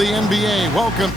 the NBA. Welcome.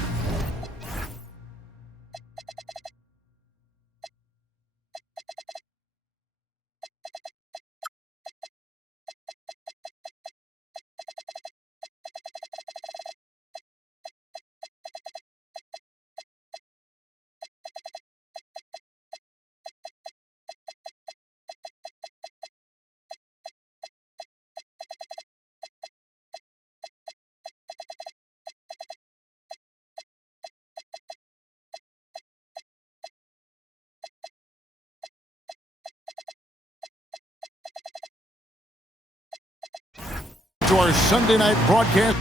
To our Sunday night broadcast.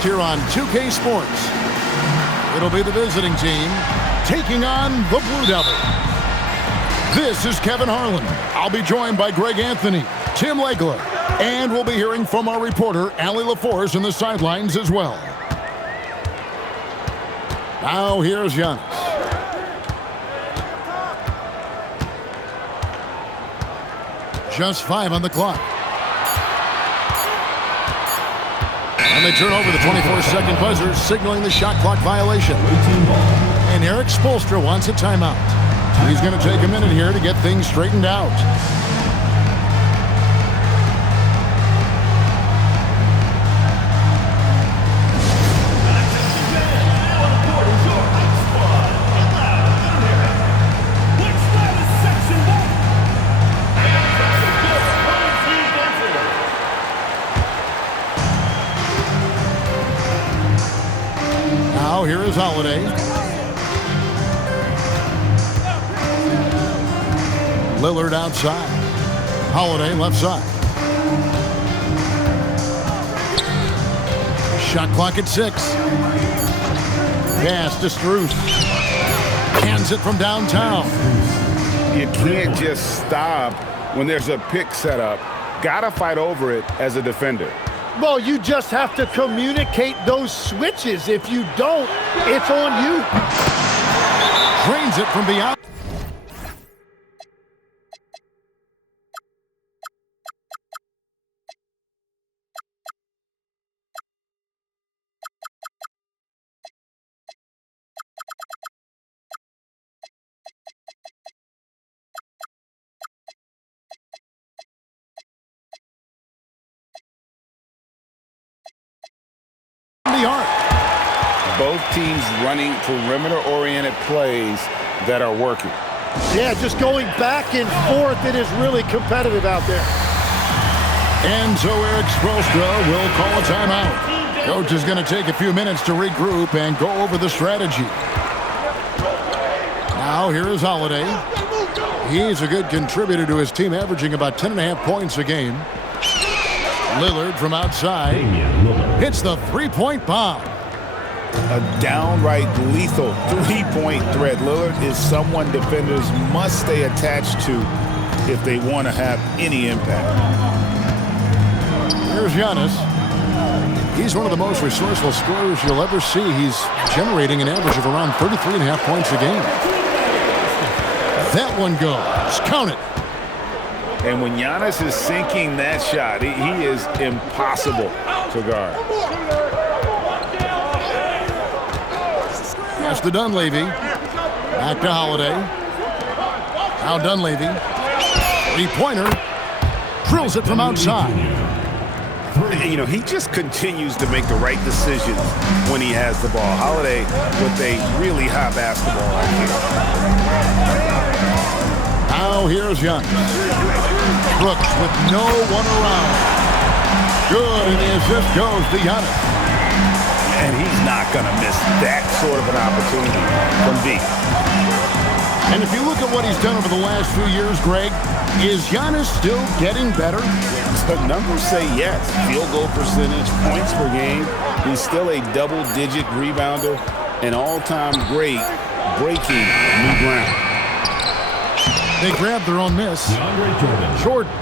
Here on 2K Sports. It'll be the visiting team taking on the Blue Devils. This is Kevin Harlan. I'll be joined by Greg Anthony, Tim Legler, and we'll be hearing from our reporter, Allie LaForce, in the sidelines as well. Now here's Giannis. Just 5 on the clock. And they turn over the 24-second buzzer, signaling the shot clock violation. And Eric Spoelstra wants a timeout. He's going to take a minute here to get things straightened out. Here is Holiday. Lillard outside. Holiday left side. Shot clock at 6. Pass to Strus. Hands it from downtown. You can't just stop when there's a pick set up. Gotta fight over it as a defender. Well, you just have to communicate those switches. If you don't, it's on you. Drains it from beyond. The arc. Both teams running perimeter-oriented plays that are working. Yeah, just going back and forth. It is really competitive out there. And so Eric Spoelstra will call a timeout. Coach is going to take a few minutes to regroup and go over the strategy. Now here is Holiday. He's a good contributor to his team, averaging about 10.5 points a game. Lillard from outside hits the three-point bomb. A downright lethal three-point threat. Lillard is someone defenders must stay attached to if they want to have any impact. Here's Giannis. He's one of the most resourceful scorers you'll ever see. He's generating an average of around 33.5 points a game. That one goes. Count it. And when Giannis is sinking that shot, he is impossible to guard. Pass to Dunleavy. Back to Holiday. Now Dunleavy. Three-pointer. Drills it from outside. You know, he just continues to make the right decisions when he has the ball. Holiday with a really high basketball IQ. Now here's Giannis. Brooks with no one around. Good, and the assist goes to Giannis. And he's not going to miss that sort of an opportunity from deep. And if you look at what he's done over the last few years, Greg, is Giannis still getting better? The numbers say yes. Field goal percentage, points per game. He's still a double-digit rebounder, an all-time great, breaking new ground. They grab their own miss. Jordan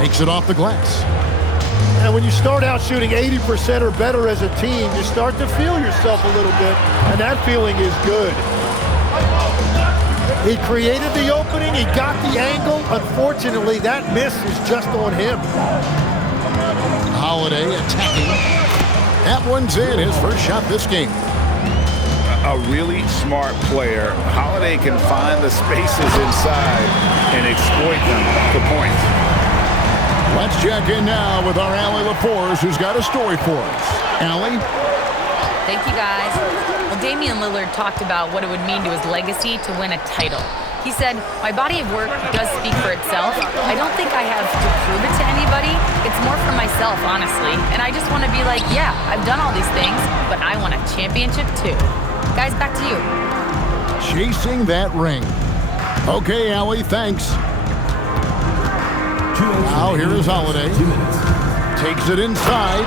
makes it off the glass. And when you start out shooting 80% or better as a team, you start to feel yourself a little bit, and that feeling is good. He created the opening. He got the angle. Unfortunately, that miss is just on him. Holiday attacking. That one's in, his first shot this game. A really smart player. Holiday can find the spaces inside and exploit them for points. Let's check in now with our Allie LaForce, who's got a story for us. Allie? Thank you, guys. Well, Damian Lillard talked about what it would mean to his legacy to win a title. He said, "My body of work does speak for itself. I don't think I have to prove it to anybody. It's more for myself, honestly. And I just want to be like, yeah, I've done all these things, but I want a championship too." Guys, back to you. Chasing that ring. Okay, Allie, thanks. Now here is Holiday. Takes it inside.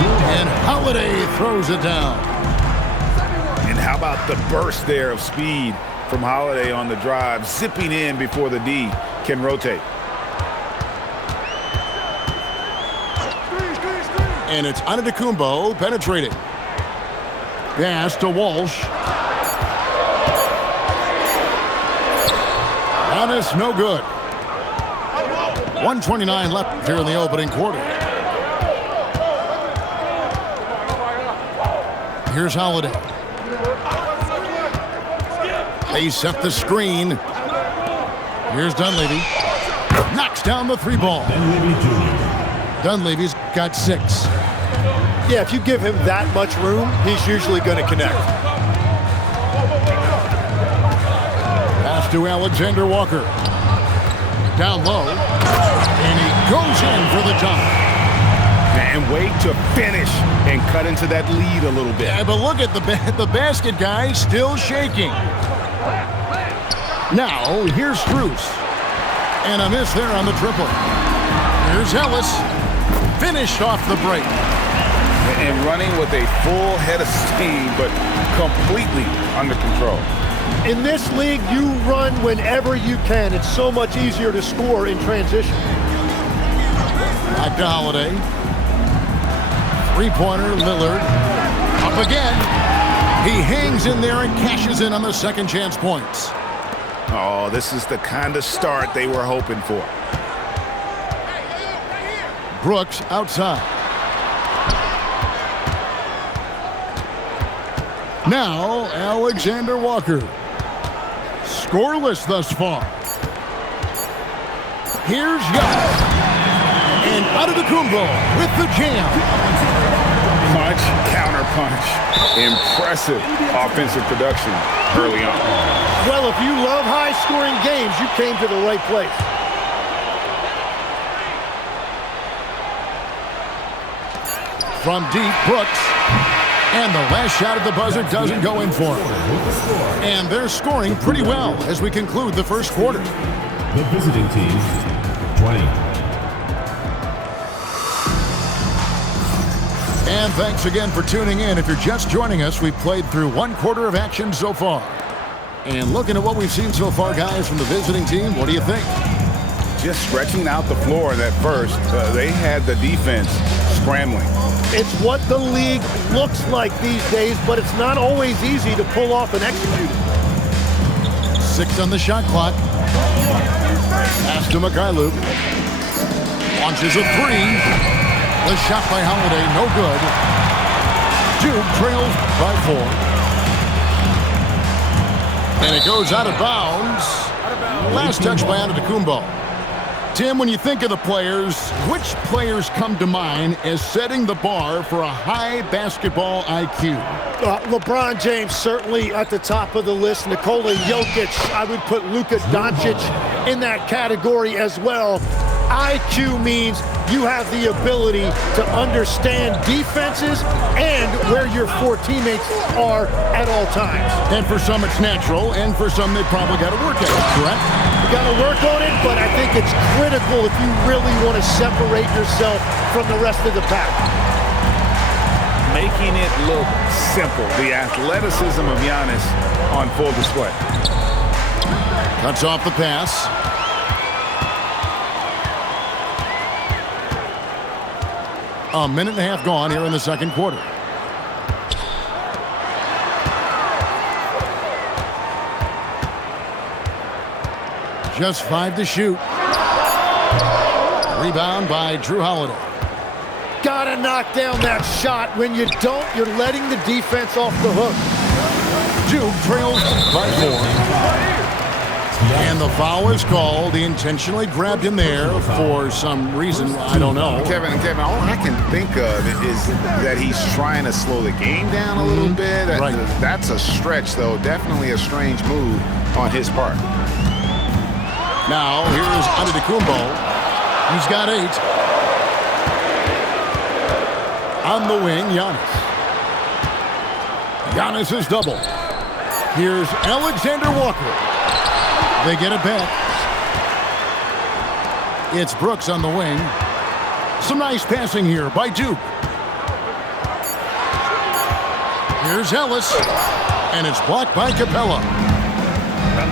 And Holiday throws it down. And how about the burst there of speed from Holiday on the drive, zipping in before the D can rotate. And it's Antetokounmpo penetrating. Pass to Walsh. Giannis, no good. 1:29 left here in the opening quarter. Here's Holiday. They set the screen. Here's Dunleavy. Knocks down the three ball. Dunleavy's got 6. Yeah, if you give him that much room, he's usually going to connect. Pass to Alexander Walker. Down low. And he goes in for the dunk. And wait to finish and cut into that lead a little bit. Yeah, but look at the basket guy still shaking. Now, here's Strus. And a miss there on the triple. Here's Ellis. Finished off the break. And running with a full head of steam, but completely under control. In this league, you run whenever you can. It's so much easier to score in transition. Back to Holiday. Three-pointer, Lillard. Up again. He hangs in there and cashes in on the second chance points. Oh, this is the kind of start they were hoping for. Brooks outside. Now, Alexander Walker. Scoreless thus far. Here's Giannis. And Antetokounmpo with the jam. Punch, counter punch. Impressive offensive production early on. Well, if you love high-scoring games, you came to the right place. From deep, Brooks. And the last shot at the buzzer doesn't go in for him. And they're scoring pretty well as we conclude the first quarter. The visiting team, 20. And thanks again for tuning in. If you're just joining us, we've played through one quarter of action so far. And looking at what we've seen so far, guys, from the visiting team, what do you think? Just stretching out the floor that first. They had the defense scrambling. It's what the league looks like these days, but it's not always easy to pull off and execute. 6 on the shot clock. Pass to Mikhailuk. Launches a 3. The shot by Holiday, no good. Duke trails by 4. And it goes out of bounds. Last touch by Antetokounmpo. Tim, when you think of the players, which players come to mind as setting the bar for a high basketball IQ? LeBron James certainly at the top of the list. Nikola Jokic, I would put Luka Doncic in that category as well. IQ means you have the ability to understand defenses and where your 4 teammates are at all times. And for some it's natural, and for some they probably got to work at it, correct? You got to work on it, but I think it's critical if you really want to separate yourself from the rest of the pack. Making it look simple. The athleticism of Giannis on full display. Cuts off the pass. A minute and a half gone here in the second quarter. Just 5 to shoot. Rebound by Drew Holiday. Gotta knock down that shot. When you don't, you're letting the defense off the hook. Duke trails by 4. And the foul is called. He intentionally grabbed him there for some reason. I don't know. Kevin, all I can think of is that he's trying to slow the game down a little bit. Right. That's a stretch, though. Definitely a strange move on his part. Now, here's Antetokounmpo. He's got 8. On the wing, Giannis. Giannis is double. Here's Alexander Walker. They get it back. It's Brooks on the wing. Some nice passing here by Duke. Here's Ellis. And it's blocked by Capella.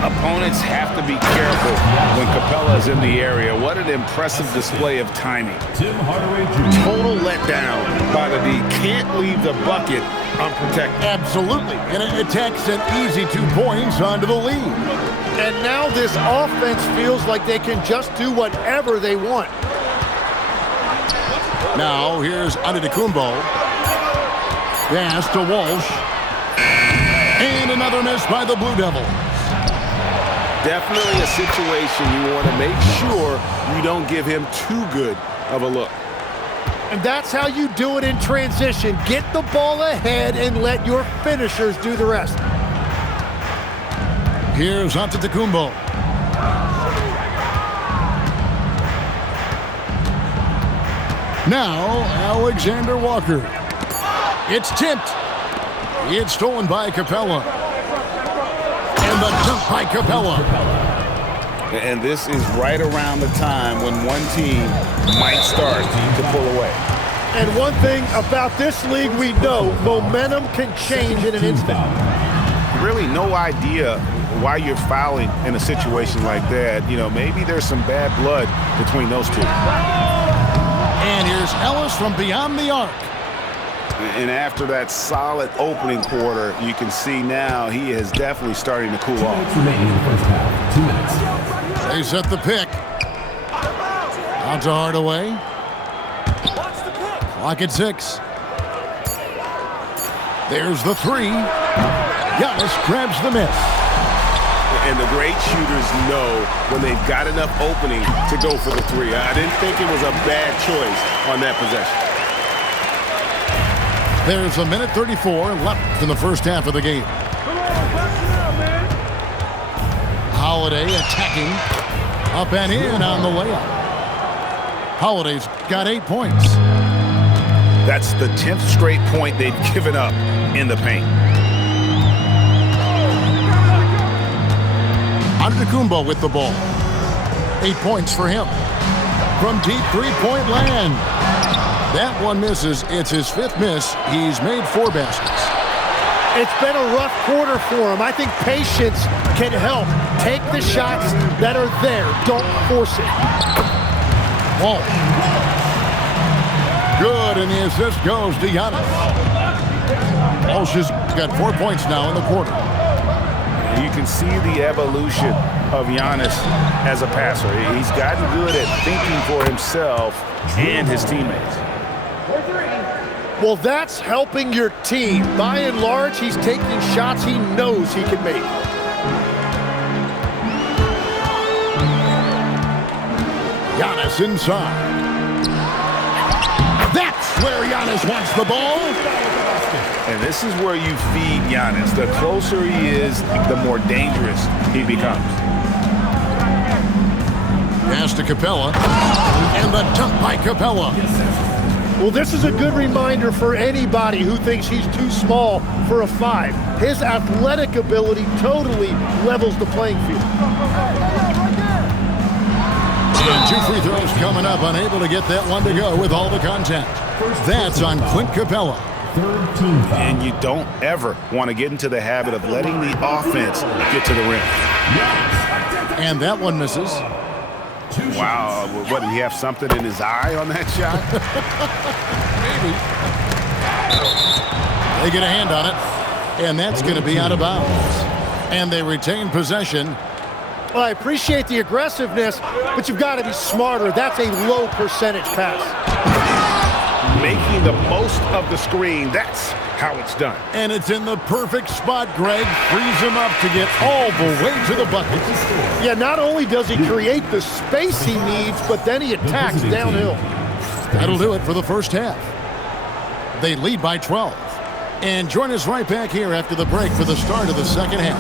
Opponents have to be careful when Capella is in the area. What an impressive display of timing. Total letdown by the D. Can't leave the bucket unprotected. Absolutely. And it takes an easy 2 points onto the lead. And now this offense feels like they can just do whatever they want. Now here's Antetokounmpo. Pass to Walsh. And another miss by the Blue Devils. Definitely a situation you want to make sure you don't give him too good of a look. And that's how you do it in transition. Get the ball ahead and let your finishers do the rest. Here's Antetokounmpo. Now, Alexander Walker. It's tipped. It's stolen by Capella. And the dunk by Capella. And this is right around the time when one team might start to pull away. And one thing about this league we know, momentum can change in an instant. Really no idea why you're fouling in a situation like that. You know, maybe there's some bad blood between those two. And here's Ellis from beyond the arc. And after that solid opening quarter, you can see now he is definitely starting to cool off. They set the pick. Out to Hardaway. Clock at 6. There's the 3. Giannis grabs the miss. And the great shooters know when they've got enough opening to go for the 3. I didn't think it was a bad choice on that possession. There's a minute 34 left in the first half of the game. Holiday attacking. Up and in on the layup. Holiday's got 8 points. That's the 10th straight point they've given up in the paint. Antetokounmpo with the ball. 8 points for him. From deep three-point land. That one misses. It's his 5th miss. He's made 4 baskets. It's been a rough quarter for him. I think patience can help. Take the shots that are there. Don't force it. Walsh. Good, and the assist goes to Giannis. Walsh has got 4 points now in the quarter. You can see the evolution of Giannis as a passer. He's gotten good at thinking for himself and his teammates. Well, that's helping your team. By and large, he's taking shots he knows he can make. Giannis inside. That's where Giannis wants the ball. And this is where you feed Giannis. The closer he is, the more dangerous he becomes. Pass to Capella. And the dunk by Capella. Well, this is a good reminder for anybody who thinks he's too small for a 5. His athletic ability totally levels the playing field. And 2 free throws coming up. Unable to get that one to go with all the contact. That's on Clint Capella. And you don't ever want to get into the habit of letting the offense get to the rim. And that one misses. Wow, what, did he have something in his eye on that shot? Maybe. They get a hand on it, and that's going to be out of bounds. And they retain possession Well, I appreciate the aggressiveness, but you've got to be smarter. That's a low percentage pass. Making the most of the screen. That's how it's done. And it's in the perfect spot, Greg. Frees him up to get all the way to the bucket. Yeah, not only does he create the space he needs, but then he attacks downhill. That'll do it for the first half. They lead by 12. And join us right back here after the break for the start of the second half.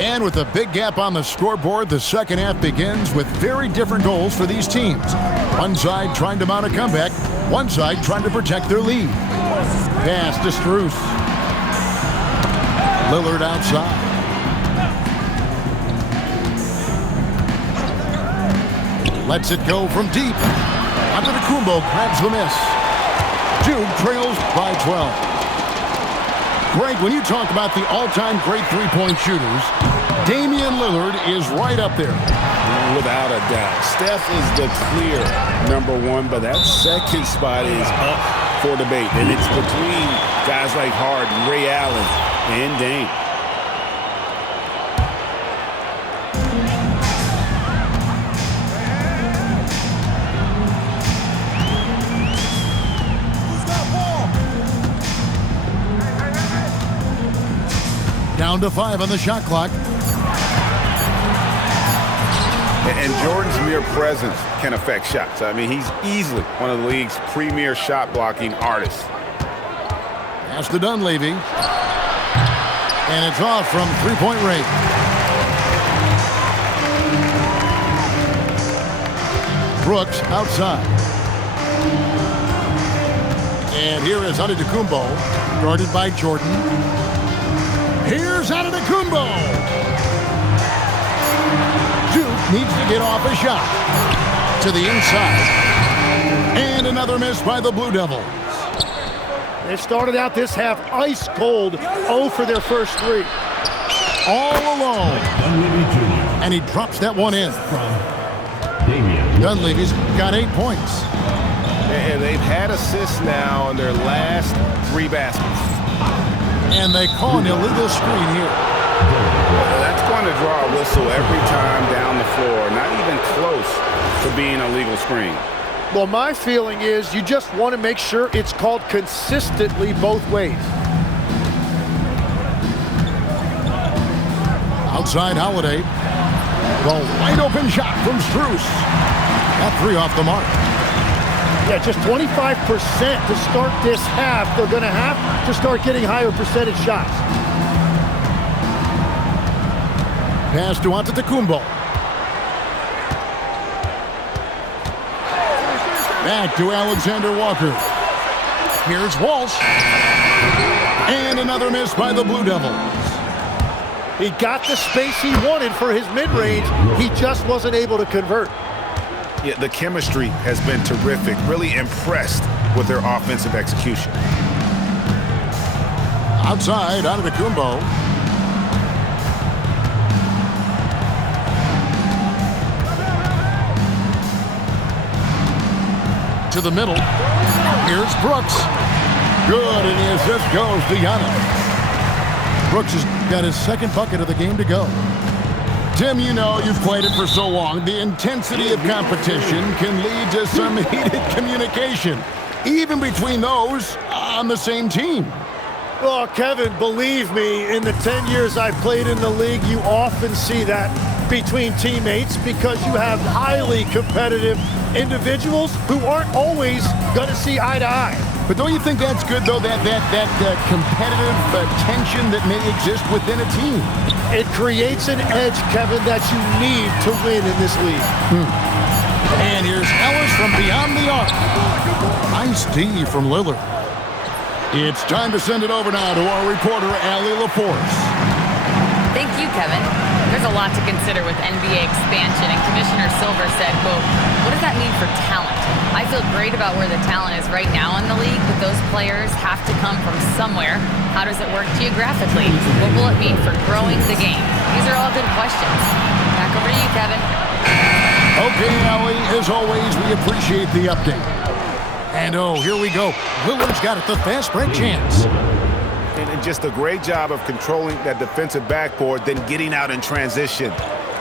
And with a big gap on the scoreboard, the second half begins with very different goals for these teams. One side trying to mount a comeback, one side trying to protect their lead. Pass to Strus. Lillard outside. Lets it go from deep. Antetokounmpo grabs the miss. Duke trails by 12. Greg, when you talk about the all-time great three-point shooters, Damian Lillard is right up there. Without a doubt. Steph is the clear #1, but that second spot is up for debate. And it's between guys like Harden, Ray Allen, and Dame. Down to 5 on the shot clock. And Jordan's mere presence can affect shots. I mean, he's easily one of the league's premier shot-blocking artists. Pass to Dunleavy. And it's off from three-point range. Brooks outside. And here is Antetokounmpo, guarded by Jordan. Here's Antetokounmpo. Duke needs to get off a shot. To the inside. And another miss by the Blue Devils. They started out this half ice cold, 0 for their first 3. All alone. And he drops that one in. Dunleavy's got 8 points. And they've had assists now on their last 3 baskets. And they call an illegal screen here. That's going to draw a whistle every time down the floor. Not even close to being a legal screen. Well, my feeling is you just want to make sure it's called consistently both ways. Outside Holiday. The wide open shot from Strus. That 3 off the mark. Yeah, just 25% to start this half. They're going to have to start getting higher percentage shots. Pass to Antetokounmpo. Back to Alexander Walker. Here's Walsh. And another miss by the Blue Devils. He got the space he wanted for his mid-range. He just wasn't able to convert. Yeah, the chemistry has been terrific. Really impressed with their offensive execution. Outside, Antetokounmpo. To the middle. Here's Brooks. Good, and the assist goes to Giannis. Brooks has got his second bucket of the game to go. Tim, you know, you've played it for so long. The intensity of competition can lead to some heated communication, even between those on the same team. Oh, Kevin, believe me, in the 10 years I've played in the league, you often see that between teammates because you have highly competitive individuals who aren't always going to see eye to eye. But don't you think that's good, though, that competitive tension that may exist within a team? It creates an edge, Kevin, that you need to win in this league. And here's Ellis from beyond the arc. Nice D from Lillard. It's time to send it over now to our reporter, Allie LaForce. Thank you, Kevin. There's a lot to consider with NBA expansion, and Commissioner Silver said, quote, what does that mean for talent? I feel great about where the talent is right now in the league, but those players have to come from somewhere. How does it work geographically? What will it mean for growing the game? These are all good questions. Back over to you, Kevin. Okay, Allie, as always, we appreciate the update. And oh, here we go. Lillard's got it, the fast break chance. And just a great job of controlling that defensive backboard, then getting out in transition.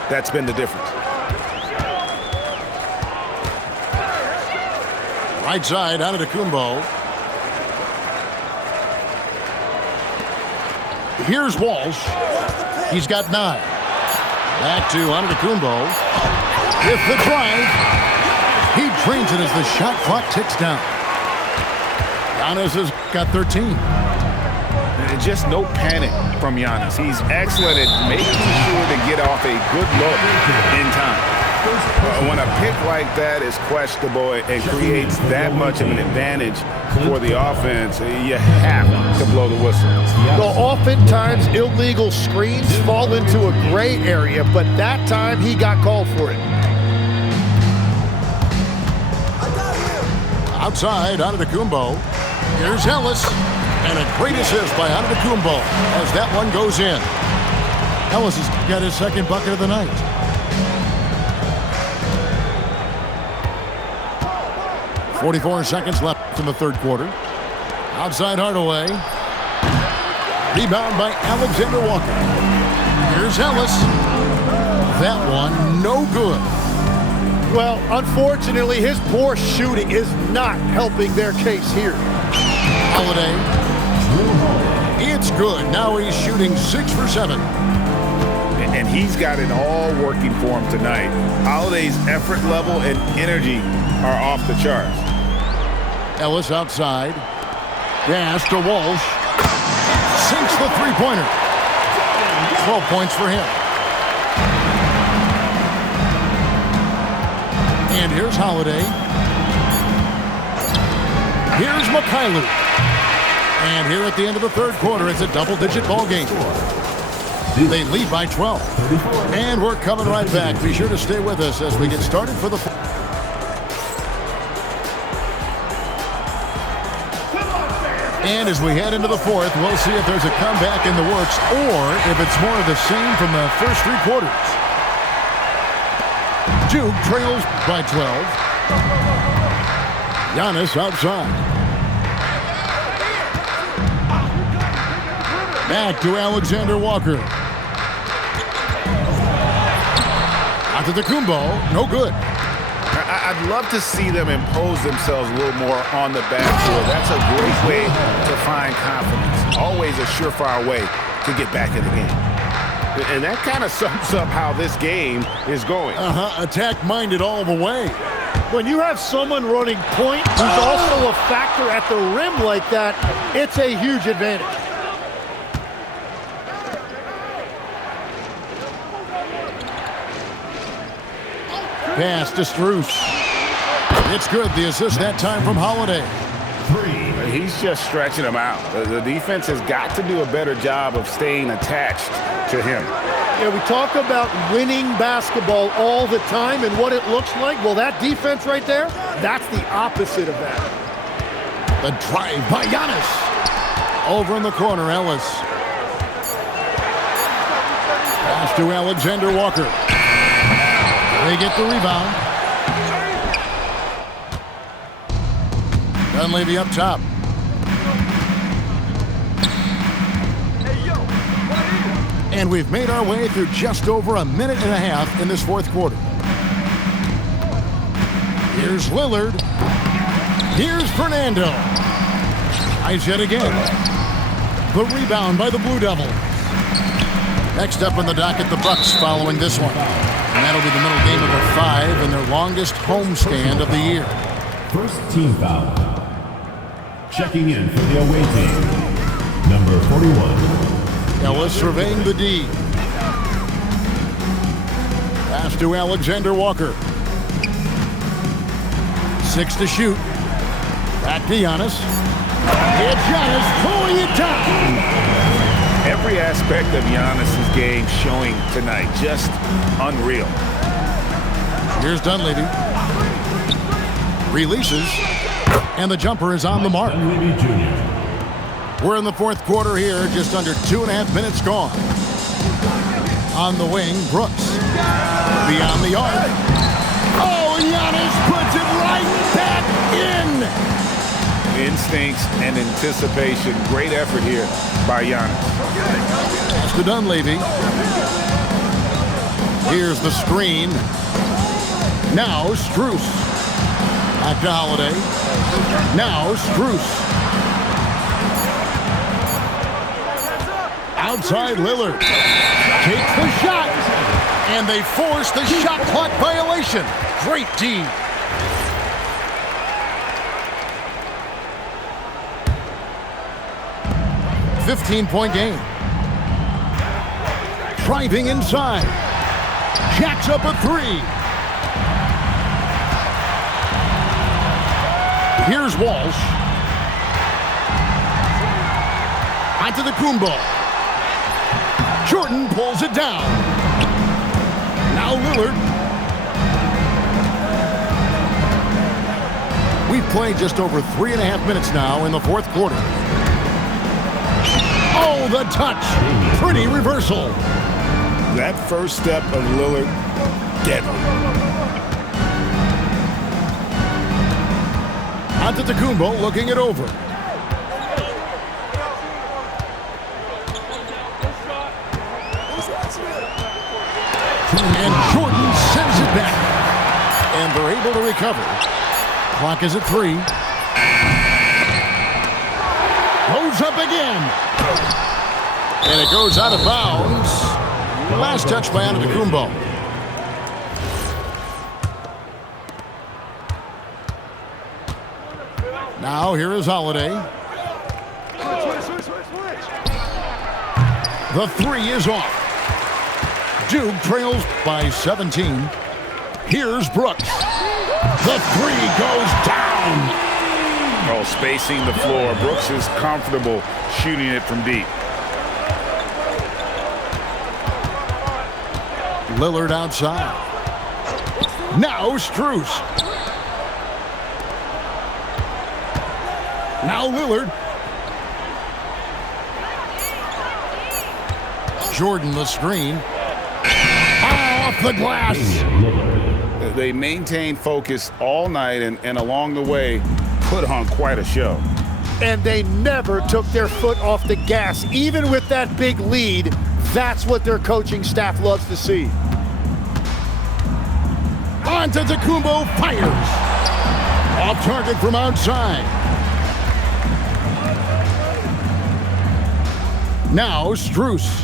That's been the difference. Right side, Antetokounmpo. Here's Walsh. He's got 9. Back to Antetokounmpo. With the drive. He drains it as the shot clock ticks down. Giannis has got 13. And just no panic from Giannis. He's excellent at making sure to get off a good look in time. When a pick like that is questionable and creates that much of an advantage for the offense, you have to blow the whistle. Well, oftentimes illegal screens fall into a gray area, but that time he got called for it. Outside, Antetokounmpo. Here's Ellis. And a great assist by Antetokounmpo as that one goes in. Ellis has got his second bucket of the night. .44 seconds left in the third quarter. Outside Hardaway. Rebound by Alexander Walker. Here's Ellis. That one no good. Well, unfortunately, his poor shooting is not helping their case here. Holiday. It's good. Now he's shooting 6 for 7. And he's got it all working for him tonight. Holiday's effort level and energy are off the charts. Ellis outside. Pass to Walsh. Sinks the three-pointer. 12 points for him. And here's Holiday. Here's Mikhailuk. And here at the end of the third quarter, it's a double-digit ball game. They lead by 12. And we're coming right back. Be sure to stay with us as we get started for the... And as we head into the fourth, we'll see if there's a comeback in the works or if it's more of the same from the first 3 quarters. Duke trails by 12. Giannis outside. Back to Alexander Walker. Antetokounmpo, no good. I'd love to see them impose themselves a little more on the backboard. That's a great way to find confidence. Always a surefire way to get back in the game. And that kind of sums up how this game is going. Attack-minded all the way. When you have someone running point who's also a factor at the rim like that, it's a huge advantage. Pass to Strus. It's good. The assist that time from Holiday. 3. He's just stretching him out. The defense has got to do a better job of staying attached to him. Yeah, we talk about winning basketball all the time and what it looks like. Well, that defense right there, that's the opposite of that. The drive by Giannis. Over in the corner, Ellis. Pass to Alexander Walker. They get the rebound. Dunleavy up top. And we've made our way through just over a minute and a half in this fourth quarter. Here's Lillard. Here's Fernando. Eyes yet again. The rebound by the Blue Devils. Next up on the docket, the Bucks following this one. And that'll be the middle game of a 5 and their longest homestand of the year. First team foul. Checking in for the away team. Number 41. Ellis surveying the D. Pass to Alexander Walker. 6 to shoot. Back to Giannis. And Giannis pulling it down. Every aspect of Giannis' game showing tonight. Just unreal. Here's Dunleavy. Releases. And the jumper is on the mark. Dunleavy Jr. We're in the fourth quarter here. Just under 2.5 minutes gone. On the wing, Brooks. Beyond the arc. Oh, Giannis puts it right back in. Instead instincts and anticipation. Great effort here by Giannis. Pass to Dunleavy. Here's the screen. Now Strus. Back to Holiday. Now Strus. Outside Lillard. Takes the shot. And they force the shot clock violation. Great D. .15 game. Driving inside. Jacks up a three. Here's Walsh. Onto the Kumbo. Jordan pulls it down. Now Lillard. We've played just over 3.5 minutes now in the fourth quarter. Oh, the touch. Pretty reversal. That first step of Lillard, deadly. Antetokounmpo looking it over. And Jordan sends it back. And they're able to recover. Clock is at 3. Goes up again. And it goes out of bounds. Last touch by Antetokounmpo. Now here is Holiday. The three is off. Duke trails by 17. Here's Brooks. The three goes down. Oh, spacing the floor. Brooks is comfortable shooting it from deep. Lillard outside. Now Strus. Now Lillard. Jordan the screen. Off the glass. They maintained focus all night and along the way put on quite a show. And they never took their foot off the gas. Even with that big lead, that's what their coaching staff loves to see. Antetokounmpo fires. Off target from outside. Now Strus.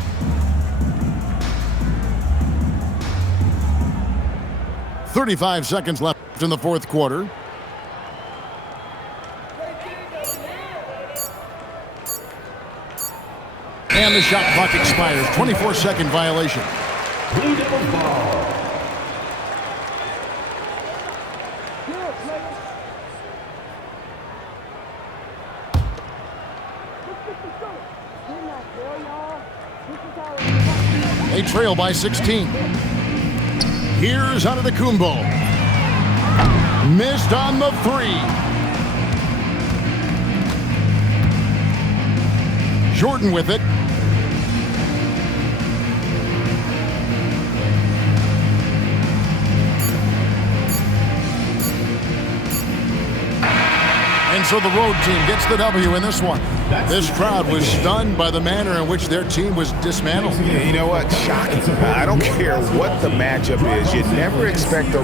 .35 seconds left in the fourth quarter. And the shot clock expires. 24-second violation. They trail by 16. Here's Antetokounmpo. Missed on the three. Jordan with it. And so the road team gets the W in this one. This crowd was stunned by the manner in which their team was dismantled. You know what? Shocking. I don't care what the matchup is. You never expect a